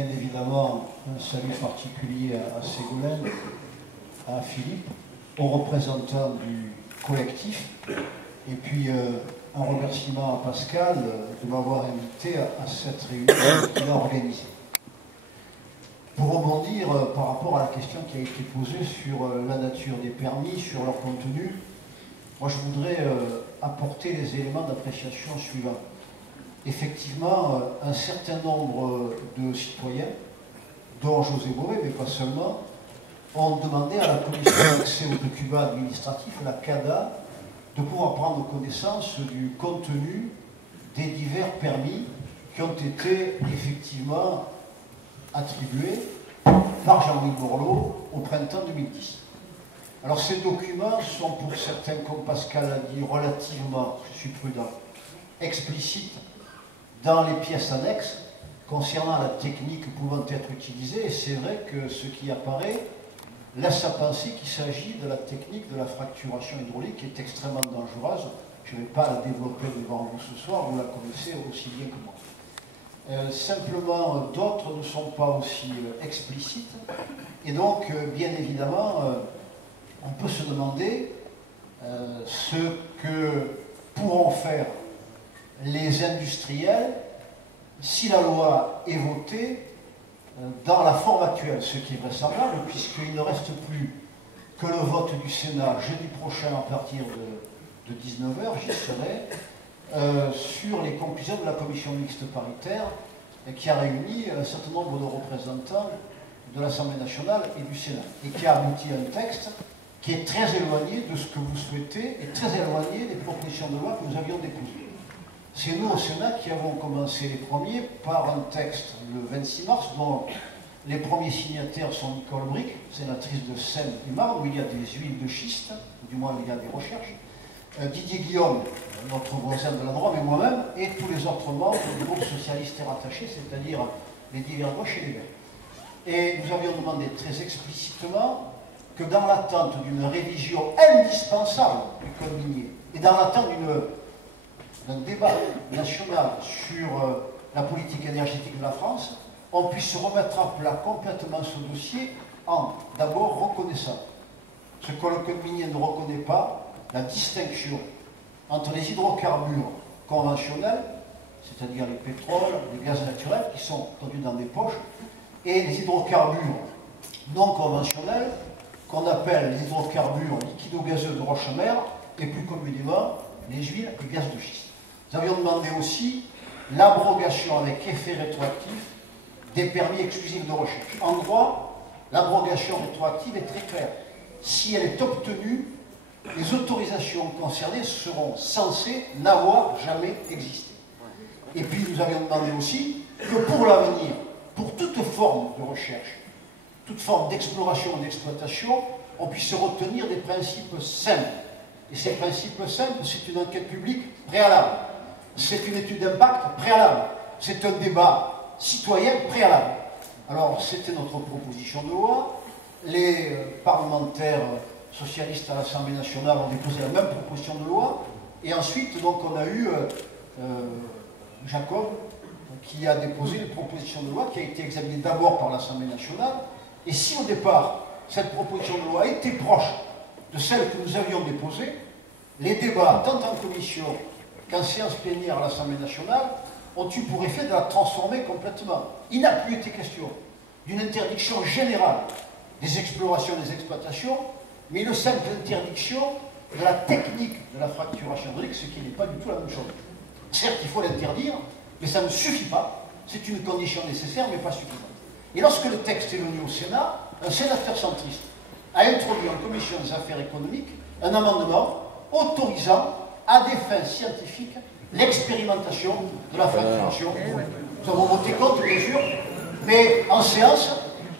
bien évidemment un salut particulier à Ségolène, à Philippe, aux représentants du collectif, et puis un remerciement à Pascal de m'avoir invité à cette réunion qu'il a organisée. Pour rebondir par rapport à la question qui a été posée sur la nature des permis, sur leur contenu, moi je voudrais apporter les éléments d'appréciation suivants. Effectivement, un certain nombre de citoyens, dont José Bové, mais pas seulement, ont demandé à la Commission d'accès aux documents administratifs, la CADA, de pouvoir prendre connaissance du contenu des divers permis qui ont été effectivement attribués par Jean-Louis Borloo au printemps 2010. Alors ces documents sont pour certains, comme Pascal l'a dit, relativement, je suis prudent, explicites dans les pièces annexes concernant la technique pouvant être utilisée, et c'est vrai que ce qui apparaît laisse à penser qu'il s'agit de la technique de la fracturation hydraulique qui est extrêmement dangereuse. Je ne vais pas la développer devant vous ce soir, vous la connaissez aussi bien que moi. Simplement, d'autres ne sont pas aussi explicites, et donc, bien évidemment, on peut se demander ce que pourront faire les industriels si la loi est votée dans la forme actuelle, ce qui est vraisemblable, puisqu'il ne reste plus que le vote du Sénat jeudi prochain à partir de 19 h, j'y serai, sur les conclusions de la commission mixte paritaire qui a réuni un certain nombre de représentants de l'Assemblée nationale et du Sénat, et qui a abouti à un texte qui est très éloigné de ce que vous souhaitez et très éloigné des propositions de loi que nous avions déposées. C'est nous au Sénat qui avons commencé les premiers par un texte le 26 mars dont les premiers signataires sont Nicole Bric, sénatrice de Seine-et-Marne, où il y a des huiles de schiste, du moins il y a des recherches, Didier Guillaume, notre voisin de la droite, mais moi-même, et tous les autres membres du groupe socialiste et rattaché, c'est-à-dire les divers gauches et les verts. Et nous avions demandé très explicitement que dans l'attente d'une révision indispensable du code minier, et dans l'attente d'un débat national sur la politique énergétique de la France, on puisse remettre à plat complètement ce dossier en d'abord reconnaissant ce que le code minier ne reconnaît pas, la distinction entre les hydrocarbures conventionnels, c'est-à-dire les pétroles, les gaz naturels qui sont contenus dans des poches, et les hydrocarbures non conventionnels qu'on appelle les hydrocarbures liquido-gazeux de roche-mer et plus communément les huiles et gaz de schiste. Nous avions demandé aussi l'abrogation avec effet rétroactif des permis exclusifs de recherche. En droit, l'abrogation rétroactive est très claire. Si elle est obtenue, les autorisations concernées seront censées n'avoir jamais existé. Et puis nous avions demandé aussi que pour l'avenir, pour toute forme de recherche, toute forme d'exploration et d'exploitation, on puisse retenir des principes simples. Et ces principes simples, c'est une enquête publique préalable, c'est une étude d'impact préalable, c'est un débat citoyen préalable. Alors, c'était notre proposition de loi. Les parlementaires socialistes à l'Assemblée nationale ont déposé la même proposition de loi. Et ensuite, donc, on a eu Jacob qui a déposé une proposition de loi qui a été examinée d'abord par l'Assemblée nationale. Et si au départ, cette proposition de loi était proche de celle que nous avions déposée, les débats, tant en commission qu'en séance plénière à l'Assemblée nationale, ont eu pour effet de la transformer complètement. Il n'a plus été question d'une interdiction générale des explorations et des exploitations, mais une simple interdiction de la technique de la fracturation hydraulique, ce qui n'est pas du tout la même chose. Certes, il faut l'interdire, mais ça ne suffit pas. C'est une condition nécessaire, mais pas suffisante. Et lorsque le texte est venu au Sénat, un sénateur centriste a introduit en commission des affaires économiques un amendement autorisant à des fins scientifiques l'expérimentation de la fracturation. Nous avons voté contre, bien sûr, mais en séance,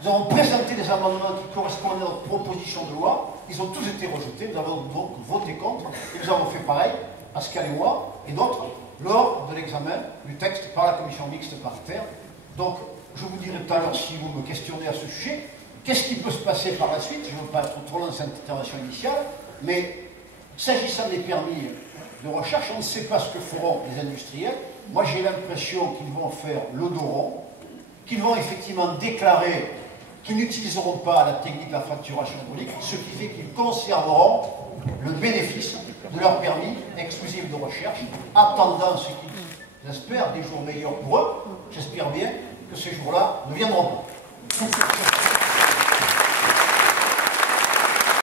nous avons présenté des amendements qui correspondaient à notre proposition de loi. Ils ont tous été rejetés. Nous avons donc voté contre. Et nous avons fait pareil, Pascal et moi, et d'autres, lors de l'examen du texte par la commission mixte paritaire. Donc, je vous dirai tout à l'heure, si vous me questionnez à ce sujet, qu'est-ce qui peut se passer par la suite. Je ne veux pas être trop long dans cette intervention initiale, mais s'agissant des permis de recherche, on ne sait pas ce que feront les industriels. Moi, j'ai l'impression qu'ils vont faire le dos rond, qu'ils vont effectivement déclarer qu'ils n'utiliseront pas la technique de la fracturation hydraulique, ce qui fait qu'ils conserveront le bénéfice de leur permis exclusif de recherche, attendant ce qu'ils espèrent des jours meilleurs pour eux. J'espère bien que ces jours-là ne viendront pas.